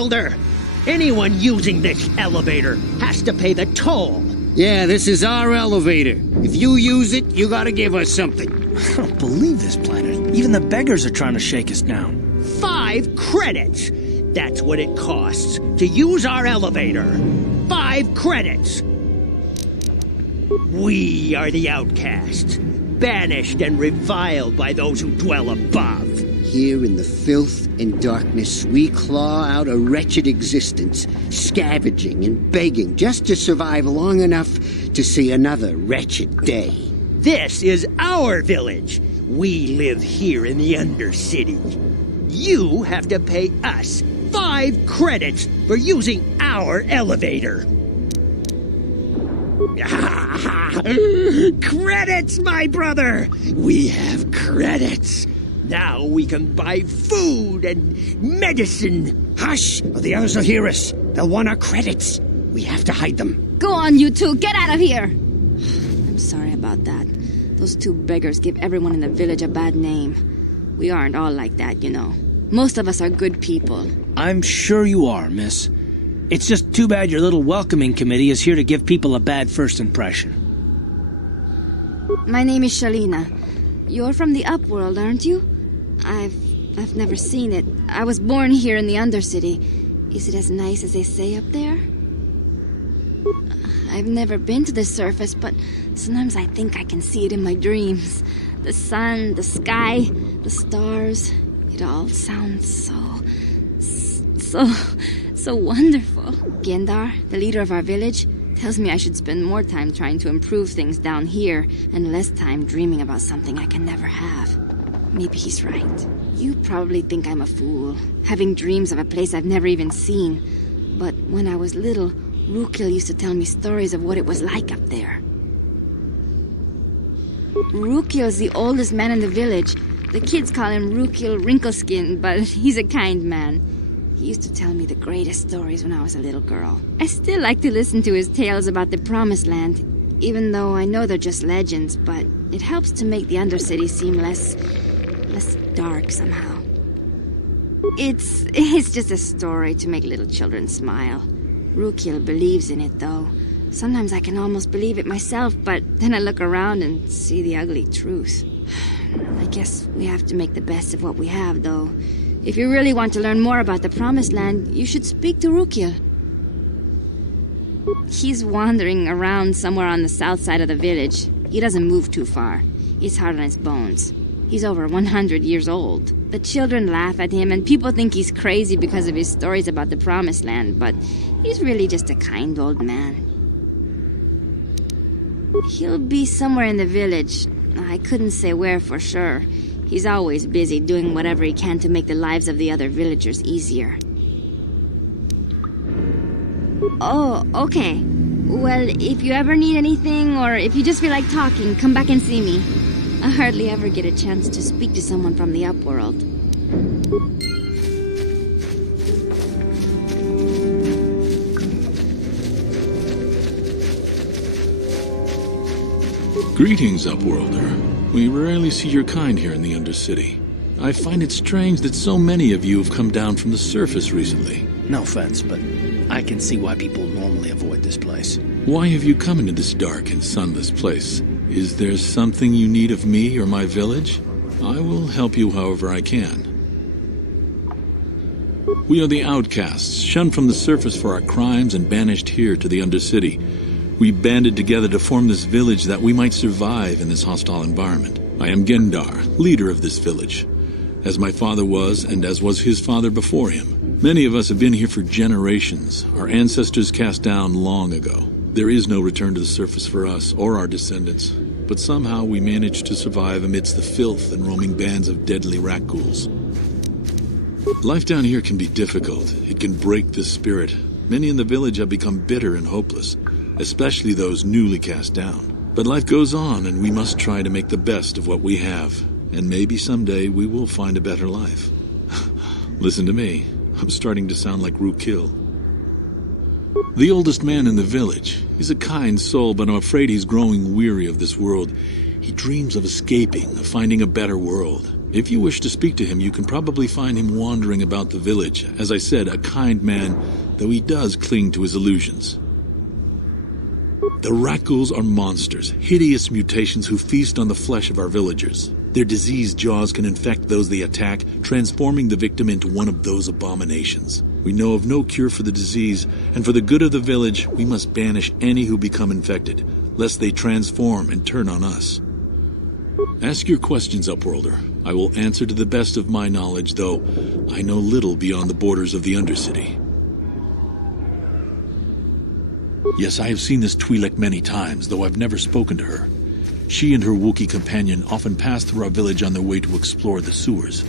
Outworlder! Anyone using this elevator has to pay the toll. Yeah, this is our elevator. If you use it, you gotta give us something. I don't believe this planet. Even the beggars are trying to shake us down. 5 credits! That's what it costs to use our elevator. 5 credits! We are the outcasts, banished and reviled by those who dwell above. Here in the filth and darkness, we claw out a wretched existence, scavenging and begging just to survive long enough to see another wretched day. This is our village. We live here in the Undercity. You have to pay us 5 credits for using our elevator. Credits, my brother! We have credits. Now we can buy food and medicine. Hush, or the others will hear us. They'll want our credits. We have to hide them. Go on, you two. Get out of here. I'm sorry about that. Those 2 beggars give everyone in the village a bad name. We aren't all like that, you know. Most of us are good people. I'm sure you are, miss. It's just too bad your little welcoming committee is here to give people a bad first impression. My name is Shalina. You're from the Upworld, aren't you? I've never seen it. I was born here in the Undercity. Is it as nice as they say up there? I've never been to the surface, but sometimes I think I can see it in my dreams. The sun, the sky, the stars. It all sounds so wonderful. Gendar, the leader of our village, tells me I should spend more time trying to improve things down here and less time dreaming about something I can never have. Maybe he's right. You probably think I'm a fool, having dreams of a place I've never even seen. But when I was little, Rukil used to tell me stories of what it was like up there. Rukil's the oldest man in the village. The kids call him Rukil Wrinkleskin, but he's a kind man. He used to tell me the greatest stories when I was a little girl. I still like to listen to his tales about the Promised Land, even though I know they're just legends, but it helps to make the Undercity seem less dark somehow. It's just a story to make little children smile. Rukil believes in it, though. Sometimes I can almost believe it myself, but then I look around and see the ugly truth. I guess we have to make the best of what we have, though. If you really want to learn more about the Promised Land, you should speak to Rukil. He's wandering around somewhere on the south side of the village. He doesn't move too far. He's hard on his bones. He's over 100 years old. The children laugh at him, and people think he's crazy because of his stories about the Promised Land, but he's really just a kind old man. He'll be somewhere in the village. I couldn't say where for sure. He's always busy doing whatever he can to make the lives of the other villagers easier. Oh, okay. Well, if you ever need anything, or if you just feel like talking, come back and see me. I hardly ever get a chance to speak to someone from the Upworld. Greetings, Upworlder. We rarely see your kind here in the Undercity. I find it strange that so many of you have come down from the surface recently. No offense, but I can see why people normally avoid this place. Why have you come into this dark and sunless place? Is there something you need of me or my village? I will help you however I can. We are the outcasts, shunned from the surface for our crimes and banished here to the Undercity. We banded together to form this village that we might survive in this hostile environment. I am Gendar, leader of this village, as my father was and as was his father before him. Many of us have been here for generations, our ancestors cast down long ago. There is no return to the surface for us or our descendants, but somehow we managed to survive amidst the filth and roaming bands of deadly rat ghouls. Life down here can be difficult. It can break the spirit. Many in the village have become bitter and hopeless, especially those newly cast down. But life goes on, and we must try to make the best of what we have. And maybe someday we will find a better life. Listen to me. I'm starting to sound like Rukil. The oldest man in the village. He's a kind soul, but I'm afraid he's growing weary of this world. He dreams of escaping, of finding a better world. If you wish to speak to him, you can probably find him wandering about the village. As I said, a kind man, though he does cling to his illusions. The Rakghouls are monsters, hideous mutations who feast on the flesh of our villagers. Their diseased jaws can infect those they attack, transforming the victim into one of those abominations. We know of no cure for the disease, and for the good of the village, we must banish any who become infected, lest they transform and turn on us. Ask your questions, Upworlder. I will answer to the best of my knowledge, though I know little beyond the borders of the Undercity. Yes, I have seen this Twi'lek many times, though I've never spoken to her. She and her Wookiee companion often pass through our village on their way to explore the sewers.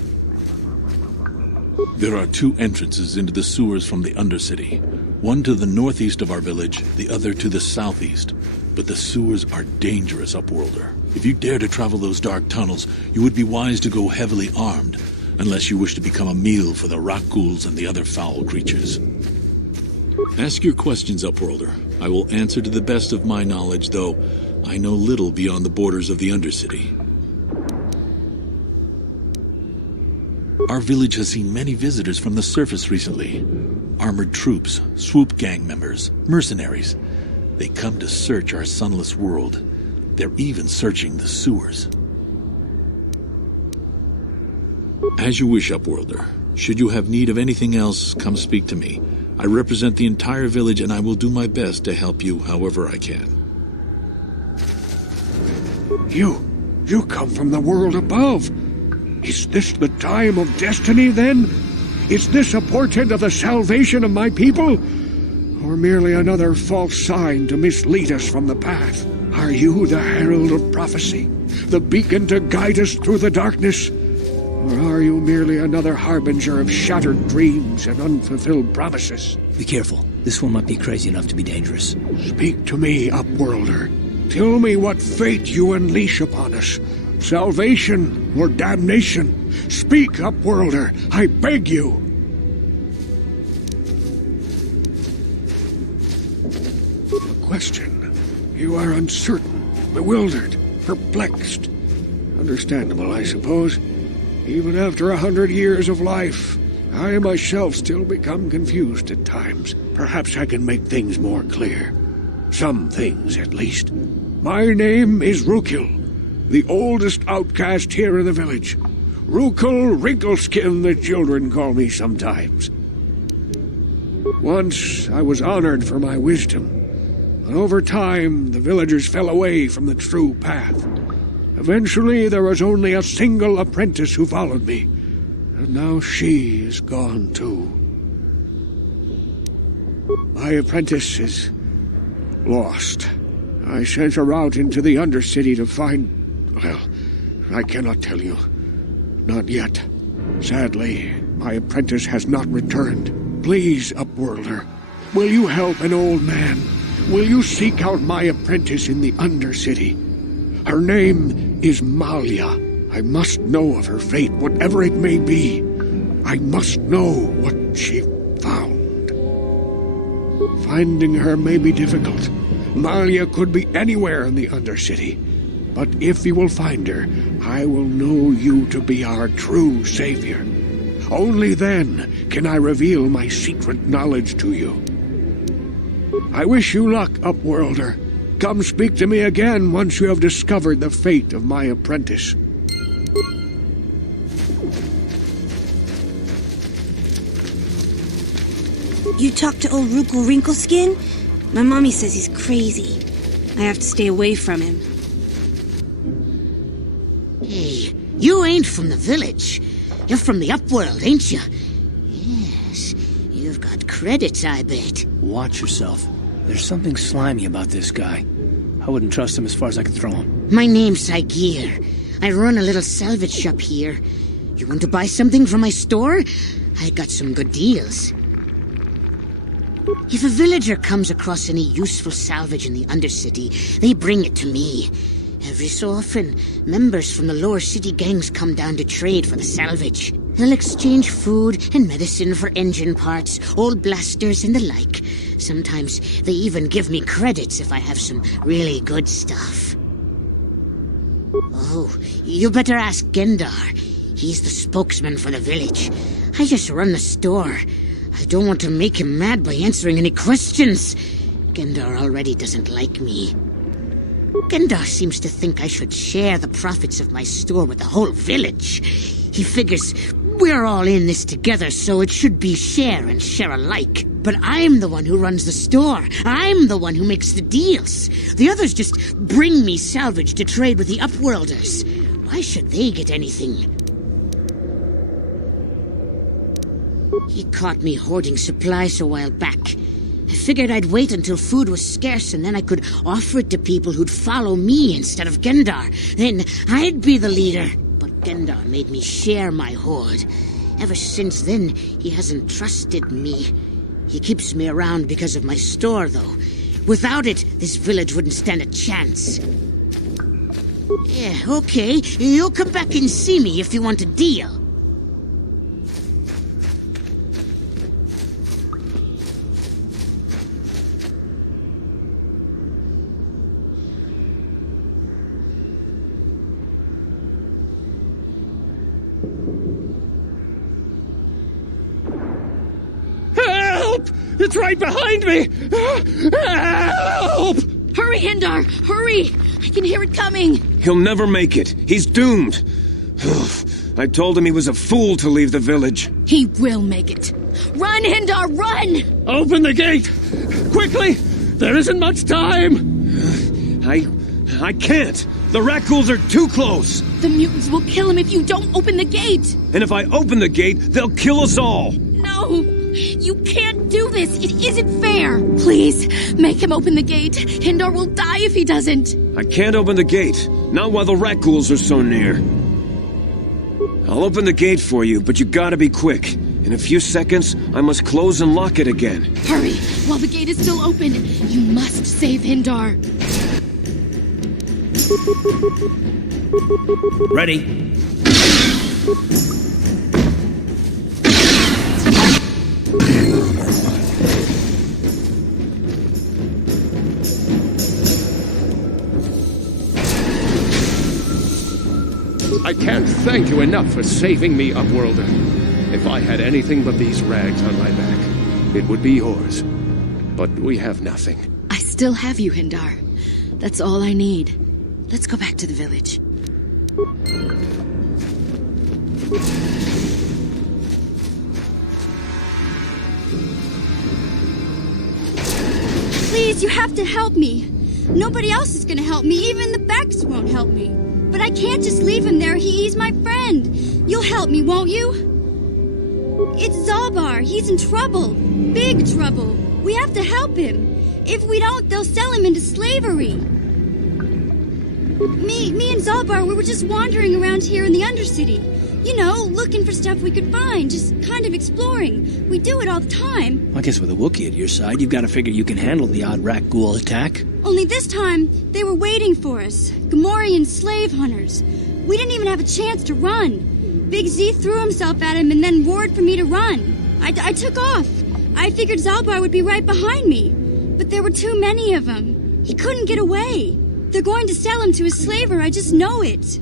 There are 2 entrances into the sewers from the Undercity. One to the northeast of our village, the other to the southeast. But the sewers are dangerous, Upworlder. If you dare to travel those dark tunnels, you would be wise to go heavily armed, unless you wish to become a meal for the Rakghouls and the other foul creatures. Ask your questions, Upworlder. I will answer to the best of my knowledge, though I know little beyond the borders of the Undercity. Our village has seen many visitors from the surface recently. Armored troops, swoop gang members, mercenaries. They come to search our sunless world. They're even searching the sewers. As you wish, Upworlder. Should you have need of anything else, come speak to me. I represent the entire village, and I will do my best to help you however I can. You come from the world above. Is this the time of destiny, then? Is this a portent of the salvation of my people? Or merely another false sign to mislead us from the path? Are you the herald of prophecy? The beacon to guide us through the darkness? Or are you merely another harbinger of shattered dreams and unfulfilled promises? Be careful. This one might be crazy enough to be dangerous. Speak to me, Upworlder. Tell me what fate you unleash upon us. Salvation or damnation? Speak, Upworlder, I beg you. A question. You are uncertain, bewildered, perplexed. Understandable, I suppose. Even after 100 years of life, I myself still become confused at times. Perhaps I can make things more clear. Some things, at least. My name is Rukil, the oldest outcast here in the village. Rukil Wrinkleskin, the children call me sometimes. Once I was honored for my wisdom, and over time the villagers fell away from the true path. Eventually there was only a single apprentice who followed me, and now she is gone too. My apprentice is lost. I sent her out into the Undercity to find... well, I cannot tell you. Not yet. Sadly, my apprentice has not returned. Please, Upworlder, will you help an old man? Will you seek out my apprentice in the Undercity? Her name is Malia. I must know of her fate, whatever it may be. I must know what she found. Finding her may be difficult. Malia could be anywhere in the Undercity. But if you will find her, I will know you to be our true savior. Only then can I reveal my secret knowledge to you. I wish you luck, Upworlder. Come speak to me again once you have discovered the fate of my apprentice. You talked to old Rukil Wrinkleskin? My mommy says he's crazy. I have to stay away from him. Hey, you ain't from the village. You're from the Upworld, ain't you? Yes, you've got credits, I bet. Watch yourself. There's something slimy about this guy. I wouldn't trust him as far as I could throw him. My name's Saigir. I run a little salvage shop here. You want to buy something from my store? I got some good deals. If a villager comes across any useful salvage in the Undercity, they bring it to me. Every so often, members from the lower city gangs come down to trade for the salvage. They'll exchange food and medicine for engine parts, old blasters and the like. Sometimes they even give me credits if I have some really good stuff. Oh, you better ask Gendar. He's the spokesman for the village. I just run the store. I don't want to make him mad by answering any questions. Gendar already doesn't like me. Gendar seems to think I should share the profits of my store with the whole village. He figures we're all in this together, so it should be share and share alike. But I'm the one who runs the store. I'm the one who makes the deals. The others just bring me salvage to trade with the Upworlders. Why should they get anything? He caught me hoarding supplies a while back. I figured I'd wait until food was scarce and then I could offer it to people who'd follow me instead of Gendar. Then I'd be the leader. But Gendar made me share my hoard. Ever since then, he hasn't trusted me. He keeps me around because of my store, though. Without it, this village wouldn't stand a chance. Yeah, okay. You'll come back and see me if you want a deal. It's right behind me! Help! Hurry, Hindar! Hurry! I can hear it coming! He'll never make it. He's doomed. I told him he was a fool to leave the village. He will make it. Run, Hindar, run! Open the gate! Quickly! There isn't much time! I can't. The Rakghouls are too close. The mutants will kill him if you don't open the gate! And if I open the gate, they'll kill us all. No! You can't do this! It isn't fair! Please, make him open the gate. Hindar will die if he doesn't. I can't open the gate. Not while the Rakghouls are so near. I'll open the gate for you, but you gotta be quick. In a few seconds, I must close and lock it again. Hurry! While the gate is still open, you must save Hindar. Ready? I can't thank you enough for saving me, Upworlder. If I had anything but these rags on my back, it would be yours. But we have nothing. I still have you, Hindar. That's all I need. Let's go back to the village. Please, you have to help me. Nobody else is gonna help me. Even the Becks won't help me. But I can't just leave him there. He's my friend. You'll help me, won't you? It's Zalbar. He's in trouble. Big trouble. We have to help him. If we don't, they'll sell him into slavery. Me and Zalbar, we were just wandering around here in the Undercity. You know, looking for stuff we could find, just kind of exploring. We do it all the time. I guess with a Wookiee at your side, you've got to figure you can handle the odd Rakghoul attack. Only this time, they were waiting for us. Gamorrean slave hunters. We didn't even have a chance to run. Big Z threw himself at him and then roared for me to run. I took off. I figured Zalbar would be right behind me. But there were too many of them. He couldn't get away. They're going to sell him to a slaver, I just know it.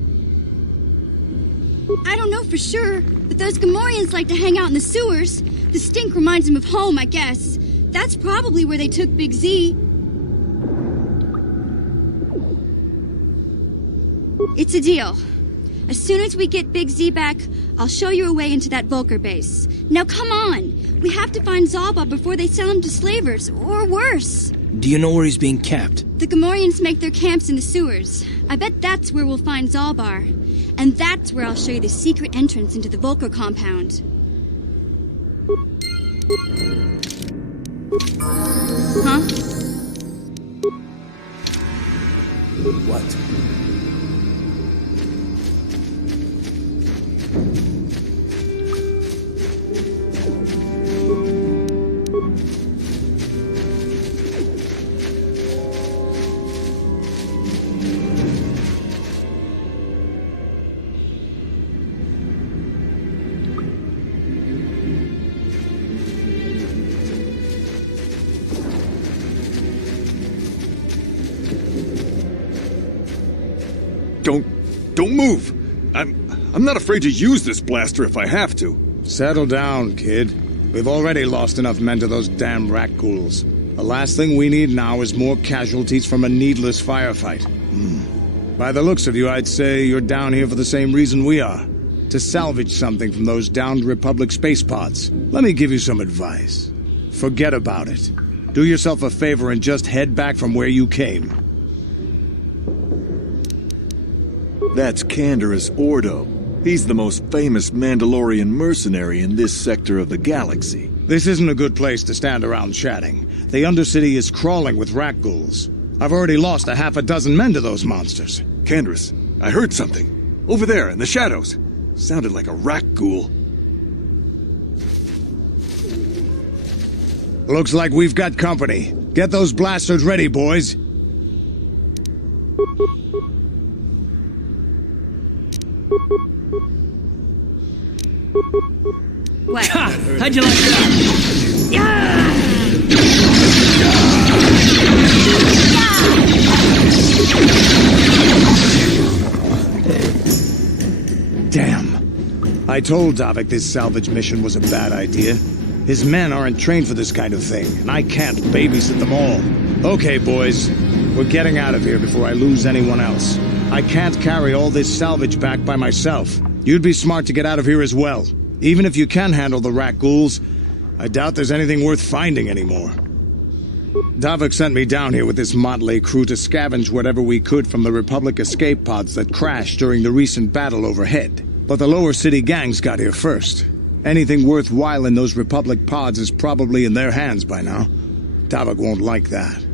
I don't know for sure, but those Gamorreans like to hang out in the sewers. The stink reminds them of home, I guess. That's probably where they took Big Z. It's a deal. As soon as we get Big Z back, I'll show you a way into that Vulcar base. Now come on! We have to find Zalbar before they sell him to slavers, or worse. Do you know where he's being kept? The Gamorreans make their camps in the sewers. I bet that's where we'll find Zalbar. And that's where I'll show you the secret entrance into the Vulcar compound. Huh? What? Don't move. I'm not afraid to use this blaster if I have to. Settle down, kid. We've already lost enough men to those damn rat ghouls. The last thing we need now is more casualties from a needless firefight. By the looks of you, I'd say you're down here for the same reason we are. To salvage something from those downed Republic space pods. Let me give you some advice. Forget about it. Do yourself a favor and just head back from where you came. That's Canderous Ordo. He's the most famous Mandalorian mercenary in this sector of the galaxy. This isn't a good place to stand around chatting. The Undercity is crawling with rat ghouls. I've already lost a half a dozen men to those monsters. Canderous, I heard something. Over there, in the shadows. Sounded like a rat ghoul. Looks like we've got company. Get those blasters ready, boys. What? How'd you like that? Damn. I told Davik this salvage mission was a bad idea. His men aren't trained for this kind of thing, and I can't babysit them all. Okay, boys. We're getting out of here before I lose anyone else. I can't carry all this salvage back by myself. You'd be smart to get out of here as well. Even if you can handle the rat ghouls, I doubt there's anything worth finding anymore. Davik sent me down here with this motley crew to scavenge whatever we could from the Republic escape pods that crashed during the recent battle overhead. But the lower city gangs got here first. Anything worthwhile in those Republic pods is probably in their hands by now. Davik won't like that.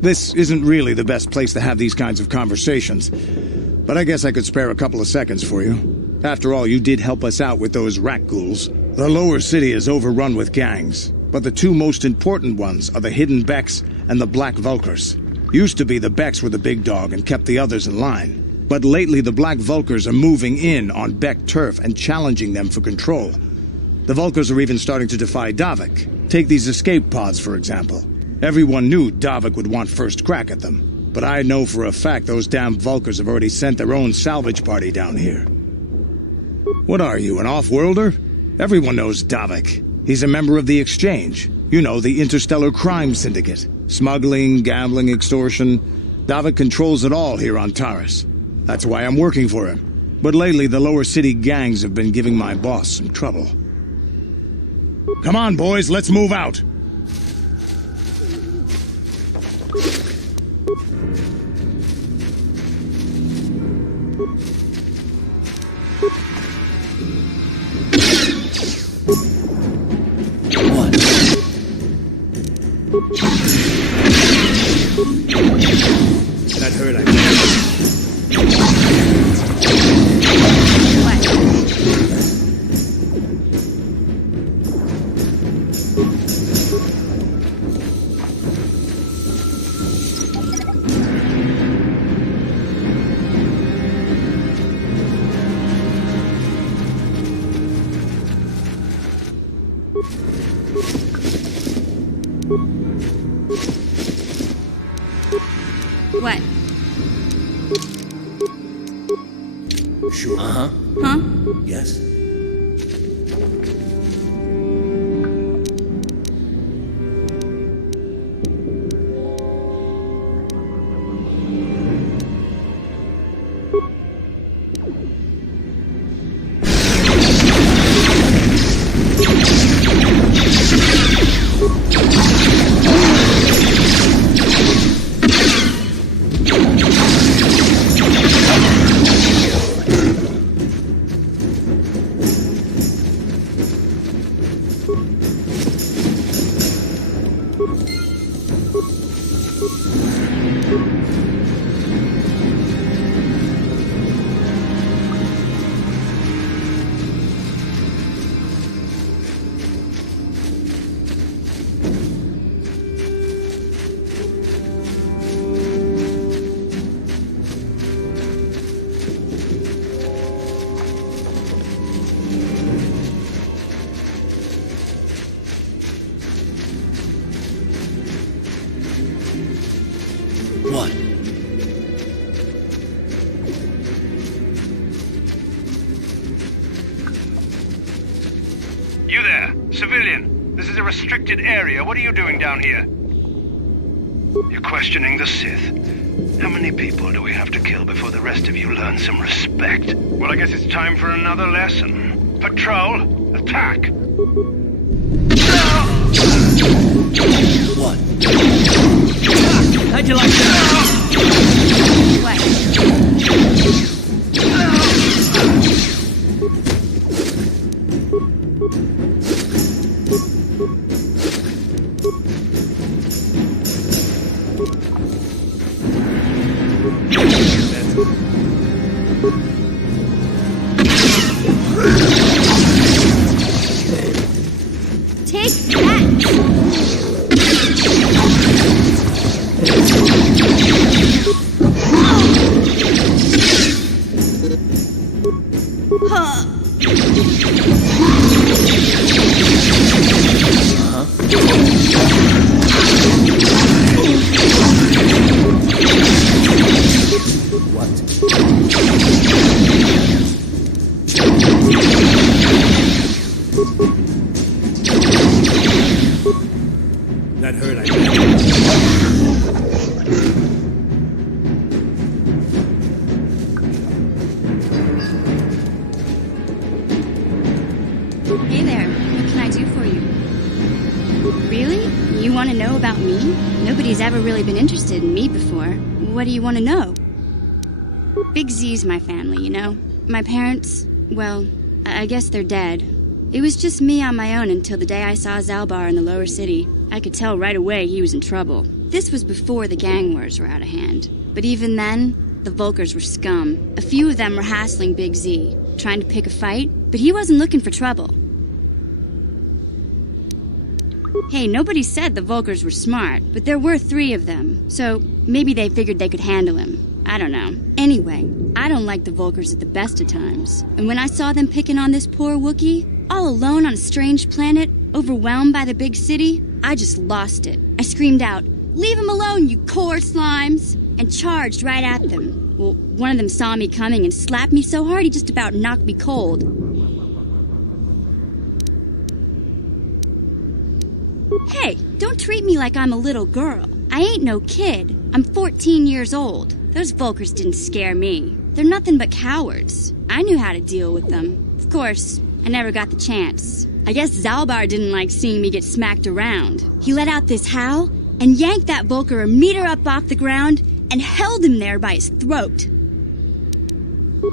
This isn't really the best place to have these kinds of conversations, but I guess I could spare a couple of seconds for you. After all, you did help us out with those rat ghouls. The lower city is overrun with gangs, but the two most important ones are the Hidden Becks and the Black Vulkars. Used to be the Becks were the big dog and kept the others in line. But lately the Black Vulkars are moving in on Beck turf and challenging them for control. The Vulkars are even starting to defy Davik. Take these escape pods, for example. Everyone knew Davik would want first crack at them. But I know for a fact those damn Vulkars have already sent their own salvage party down here. What are you, an off-worlder? Everyone knows Davik. He's a member of the Exchange. You know, the Interstellar Crime Syndicate. Smuggling, gambling, extortion. Davik controls it all here on Taris. That's why I'm working for him. But lately, the lower city gangs have been giving my boss some trouble. Come on, boys, let's move out! That hurt, I guess. What? Sure. Uh-huh. Huh? Yes. What? restricted area. What are you doing down here? You're questioning the Sith. How many people do we have to kill before the rest of you learn some respect? Well, I guess it's time for another lesson. Patrol, attack! What? How'd you like that? Take that! That hurt, I think. Hey there, what can I do for you? Really? You want to know about me? Nobody's ever really been interested in me before. What do you want to know? Big Z's my family, you know? My parents, well, I guess they're dead. It was just me on my own until the day I saw Zalbar in the lower city. I could tell right away he was in trouble. This was before the gang wars were out of hand. But even then, the Volkers were scum. A few of them were hassling Big Z, trying to pick a fight, but he wasn't looking for trouble. Hey, nobody said the Volkers were smart, but there were 3 of them, so maybe they figured they could handle him. I don't know. Anyway, I don't like the Volkers at the best of times. And when I saw them picking on this poor Wookiee, all alone on a strange planet, overwhelmed by the big city, I just lost it. I screamed out, "Leave him alone, you KoTOR slimes!" and charged right at them. Well, one of them saw me coming and slapped me so hard he just about knocked me cold. Hey, don't treat me like I'm a little girl. I ain't no kid. I'm 14 years old. Those Volkers didn't scare me. They're nothing but cowards. I knew how to deal with them. Of course, I never got the chance. I guess Zalbar didn't like seeing me get smacked around. He let out this howl and yanked that Volker a meter up off the ground and held him there by his throat.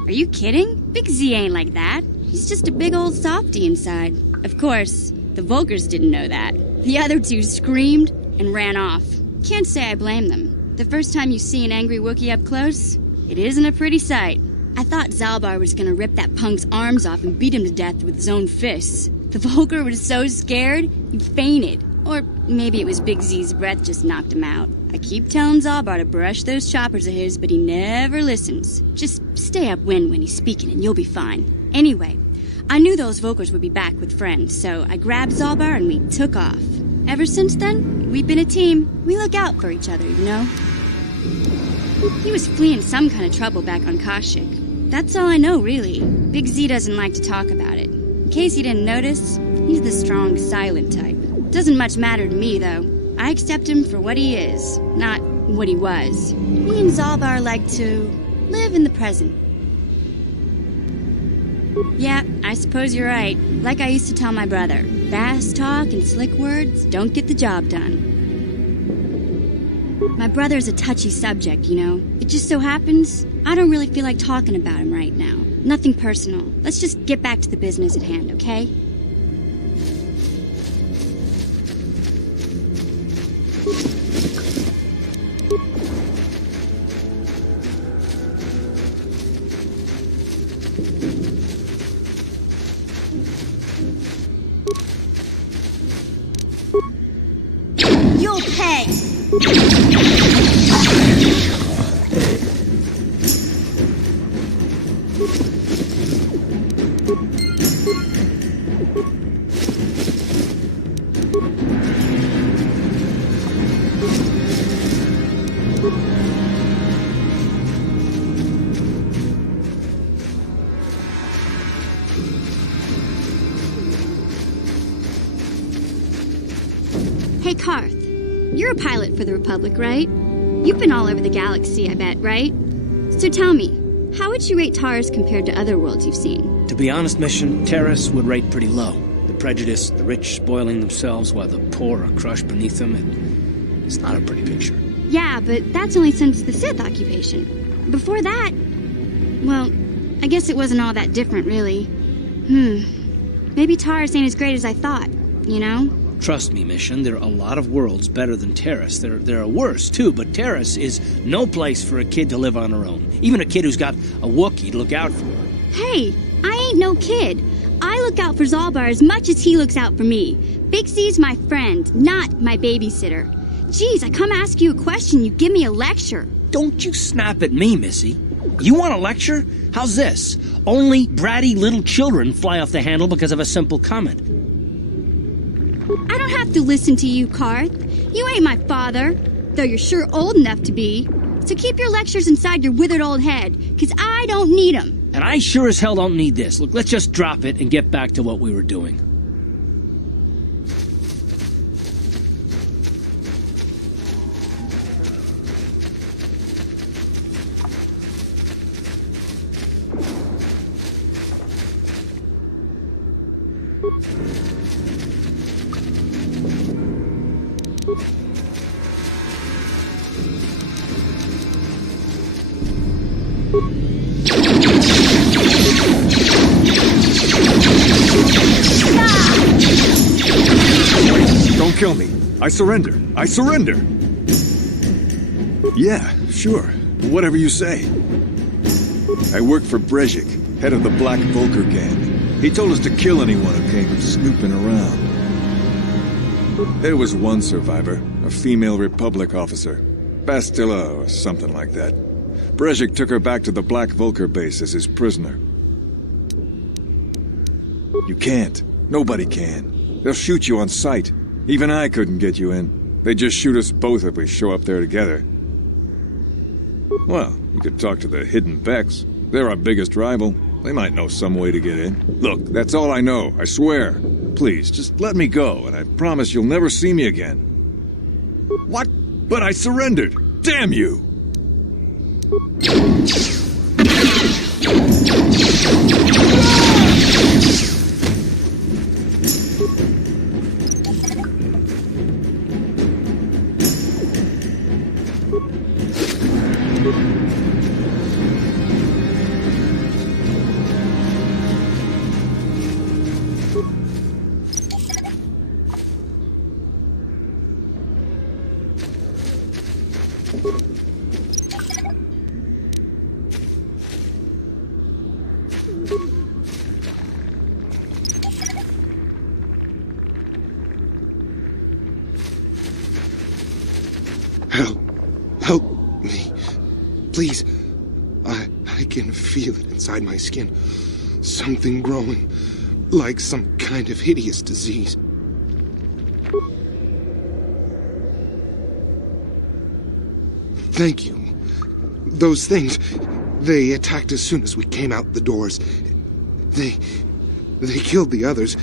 Are you kidding? Big Z ain't like that. He's just a big old softy inside. Of course, the Volkers didn't know that. The other 2 screamed and ran off. Can't say I blame them. The first time you see an angry Wookiee up close, it isn't a pretty sight. I thought Zalbar was gonna rip that punk's arms off and beat him to death with his own fists. The Volker was so scared, he fainted. Or maybe it was Big Z's breath just knocked him out. I keep telling Zalbar to brush those choppers of his, but he never listens. Just stay upwind when he's speaking and you'll be fine. Anyway, I knew those Volkers would be back with friends, so I grabbed Zalbar and we took off. Ever since then, we've been a team. We look out for each other, you know? He was fleeing some kind of trouble back on Kashyyyk. That's all I know, really. Big Z doesn't like to talk about it. In case you didn't notice, he's the strong, silent type. Doesn't much matter to me, though. I accept him for what he is, not what he was. Me and Zalbar like to live in the present. Yeah, I suppose you're right. Like I used to tell my brother, fast talk and slick words don't get the job done. My brother's a touchy subject, you know. It just so happens I don't really feel like talking about him right now. Nothing personal. Let's just get back to the business at hand, okay? You'll pay! Hey, Karth. You're a pilot for the Republic, right? You've been all over the galaxy, I bet, right? So tell me, how would you rate Taurus compared to other worlds you've seen? To be honest, Mission, Terrace would rate pretty low. The prejudice, the rich spoiling themselves while the poor are crushed beneath them, it's not a pretty picture. Yeah, but that's only since the Sith occupation. Before that, well, I guess it wasn't all that different, really. Maybe Taurus ain't as great as I thought, you know? Trust me, Mission, there are a lot of worlds better than Terrace. There are worse, too, but Terrace is no place for a kid to live on her own. Even a kid who's got a Wookiee to look out for her. Hey, I ain't no kid. I look out for Zalbar as much as he looks out for me. Bixie's my friend, not my babysitter. Geez, I come ask you a question, you give me a lecture. Don't you snap at me, Missy. You want a lecture? How's this? Only bratty little children fly off the handle because of a simple comment. I don't have to listen to you, Karth. You ain't my father, though you're sure old enough to be. So keep your lectures inside your withered old head, 'cause I don't need 'em. And I sure as hell don't need this. Look, let's just drop it and get back to what we were doing. Don't kill me. I surrender. I surrender. Yeah, sure. Whatever you say. I work for Brejik, head of the Black Vulcar gang. He told us to kill anyone who came snooping around. There was one survivor, a female Republic officer. Bastilla or something like that. Brejik took her back to the Black Vulcar base as his prisoner. You can't. Nobody can. They'll shoot you on sight. Even I couldn't get you in. They just shoot us both if we show up there together. Well, you could talk to the Hidden Vex. They're our biggest rival. They might know some way to get in. Look, that's all I know, I swear. Please, just let me go, and I promise you'll never see me again. What? But I surrendered! Damn you! Help me. Please. I can feel it inside my skin. Something growing. Like some kind of hideous disease. Thank you. Those things, they attacked as soon as we came out the doors. They killed the others.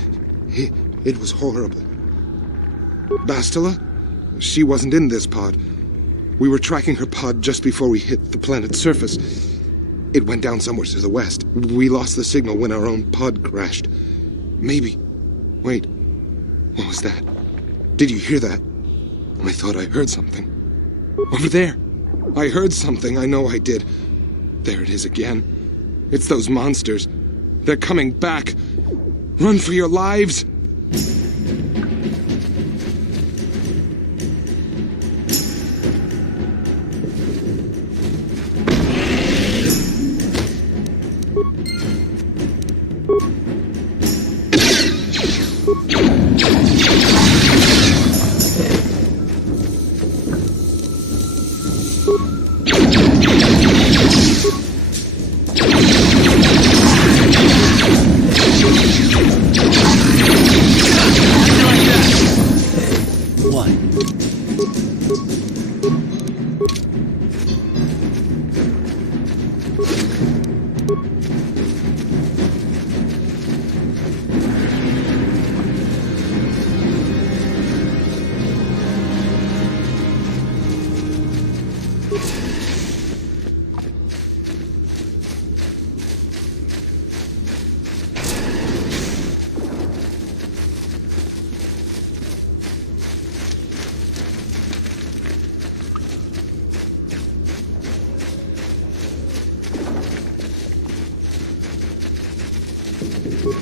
It was horrible. Bastilla? She wasn't in this pod. We were tracking her pod just before we hit the planet's surface. It went down somewhere to the west. We lost the signal when our own pod crashed. Maybe. Wait. What was that? Did you hear that? I thought I heard something. Over there. I heard something. I know I did. There it is again. It's those monsters. They're coming back. Run for your lives.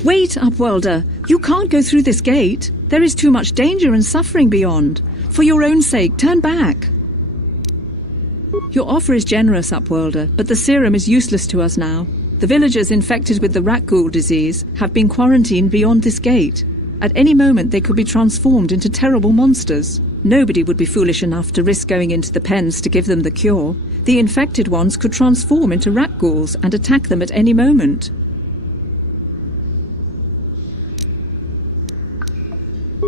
Wait, Upwelder. You can't go through this gate. There is too much danger and suffering beyond. For your own sake, turn back. Your offer is generous, Upwelder, but the serum is useless to us now. The villagers infected with the rat ghoul disease have been quarantined beyond this gate. At any moment they could be transformed into terrible monsters. Nobody would be foolish enough to risk going into the pens to give them the cure. The infected ones could transform into rat ghouls and attack them at any moment.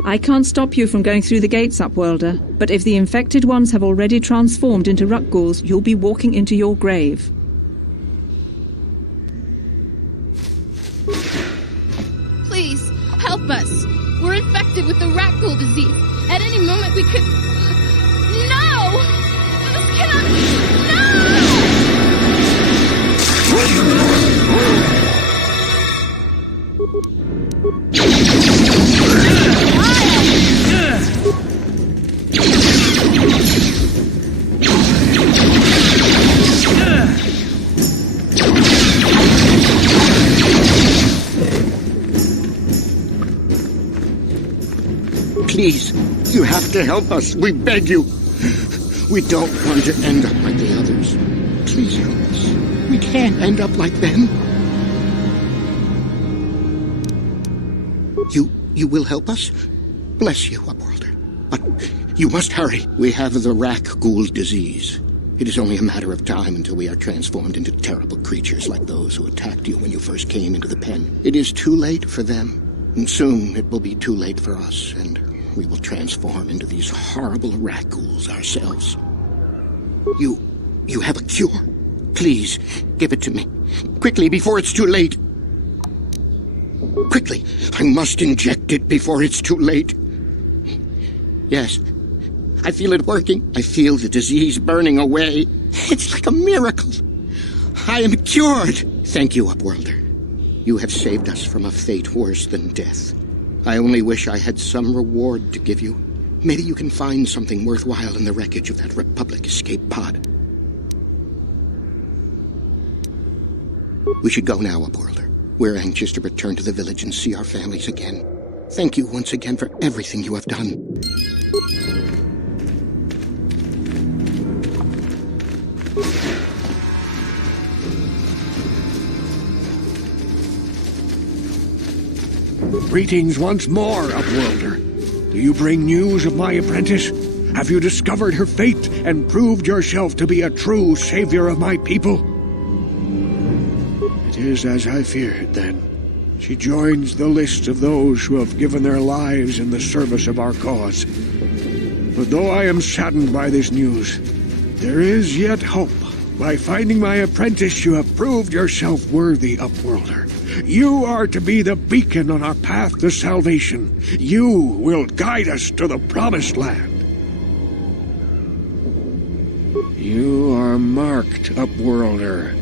I can't stop you from going through the gates, Upwelder, but if the infected ones have already transformed into rat ghouls, you'll be walking into your grave. Please, help us. We're infected with the rat ghoul disease. At any moment we could... No! This cannot... Please, you have to help us. We beg you. We don't want to end up like the others. Please help us. We can't end up like them. You will help us? Bless you, Upwelder. But you must hurry. We have the rat ghoul disease. It is only a matter of time until we are transformed into terrible creatures like those who attacked you when you first came into the pen. It is too late for them. And soon it will be too late for us, and we will transform into these horrible rat ghouls ourselves. You have a cure? Please, give it to me. Quickly, before it's too late. Quickly, I must inject it before it's too late. Yes, I feel it working. I feel the disease burning away. It's like a miracle. I am cured. Thank you, Upwelder. You have saved us from a fate worse than death. I only wish I had some reward to give you. Maybe you can find something worthwhile in the wreckage of that Republic escape pod. We should go now, Upworlder. We're anxious to return to the village and see our families again. Thank you once again for everything you have done. Greetings once more, Upworlder. Do you bring news of my apprentice? Have you discovered her fate and proved yourself to be a true savior of my people? It is as I feared, then. She joins the list of those who have given their lives in the service of our cause. But though I am saddened by this news, there is yet hope. By finding my apprentice, you have proved yourself worthy, Upworlder. You are to be the beacon on our path to salvation. You will guide us to the promised land. You are marked, Upworlder.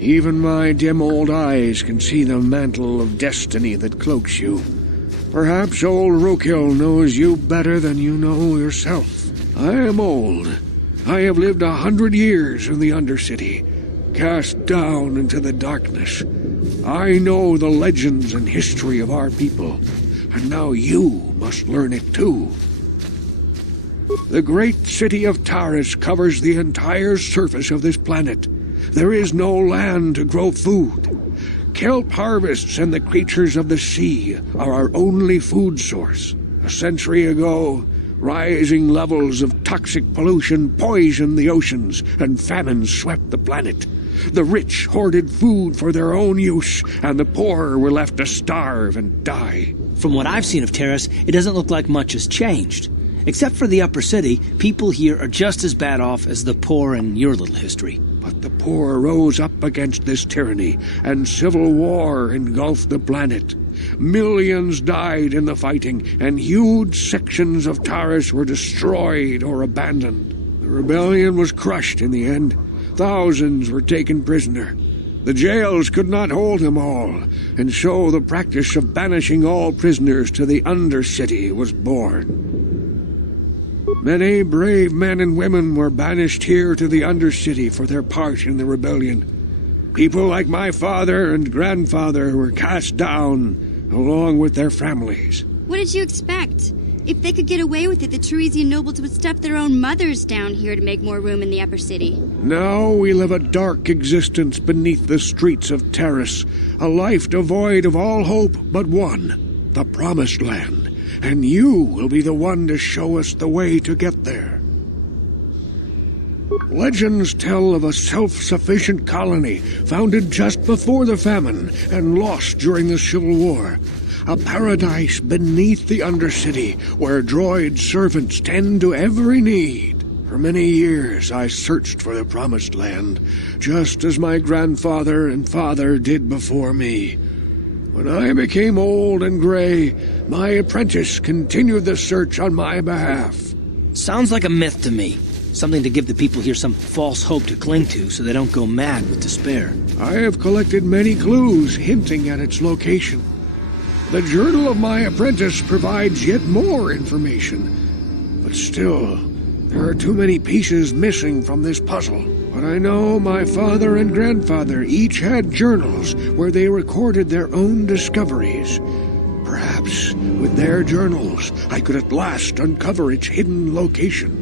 Even my dim old eyes can see the mantle of destiny that cloaks you. Perhaps old Rookhill knows you better than you know yourself. I am old. I have lived 100 years in the Undercity, cast down into the darkness. I know the legends and history of our people, and now you must learn it too. The great city of Taris covers the entire surface of this planet. There is no land to grow food. Kelp harvests and the creatures of the sea are our only food source. A century ago, rising levels of toxic pollution poisoned the oceans, and famine swept the planet. The rich hoarded food for their own use, and the poor were left to starve and die. From what I've seen of Taris, it doesn't look like much has changed. Except for the upper city, people here are just as bad off as the poor in your little history. But the poor rose up against this tyranny, and civil war engulfed the planet. Millions died in the fighting, and huge sections of Taris were destroyed or abandoned. The rebellion was crushed in the end. Thousands were taken prisoner. The jails could not hold them all, and so the practice of banishing all prisoners to the Undercity was born. Many brave men and women were banished here to the Undercity for their part in the rebellion. People like my father and grandfather were cast down along with their families. What did you expect? If they could get away with it, the Teresian nobles would stuff their own mothers down here to make more room in the upper city. Now we live a dark existence beneath the streets of Terrace, a life devoid of all hope but one, the Promised Land. And you will be the one to show us the way to get there. Legends tell of a self-sufficient colony founded just before the famine and lost during the Civil War. A paradise beneath the Undercity where droid servants tend to every need. For many years I searched for the Promised Land, just as my grandfather and father did before me. When I became old and gray, my apprentice continued the search on my behalf. Sounds like a myth to me. Something to give the people here some false hope to cling to so they don't go mad with despair. I have collected many clues hinting at its location. The journal of my apprentice provides yet more information. But still, there are too many pieces missing from this puzzle. But I know my father and grandfather each had journals where they recorded their own discoveries. Perhaps with their journals, I could at last uncover its hidden location.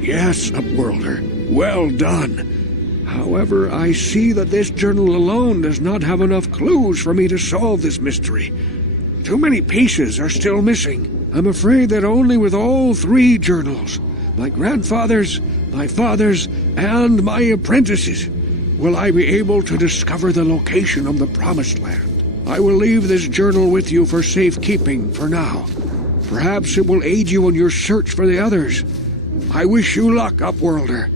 Yes, Upworlder, well done. However, I see that this journal alone does not have enough clues for me to solve this mystery. Too many pieces are still missing. I'm afraid that only with all three journals, my grandfather's, my father's, and my apprentice's, will I be able to discover the location of the Promised Land. I will leave this journal with you for safekeeping for now. Perhaps it will aid you in your search for the others. I wish you luck, Upworlder,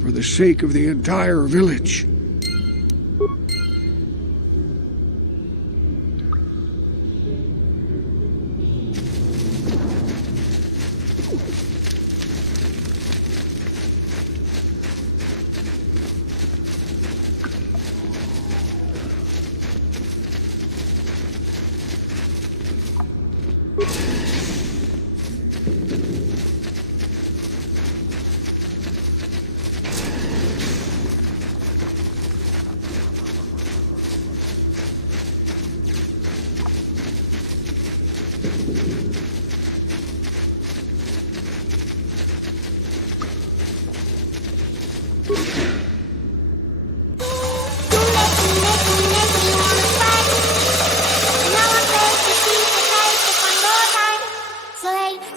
for the sake of the entire village.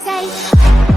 Say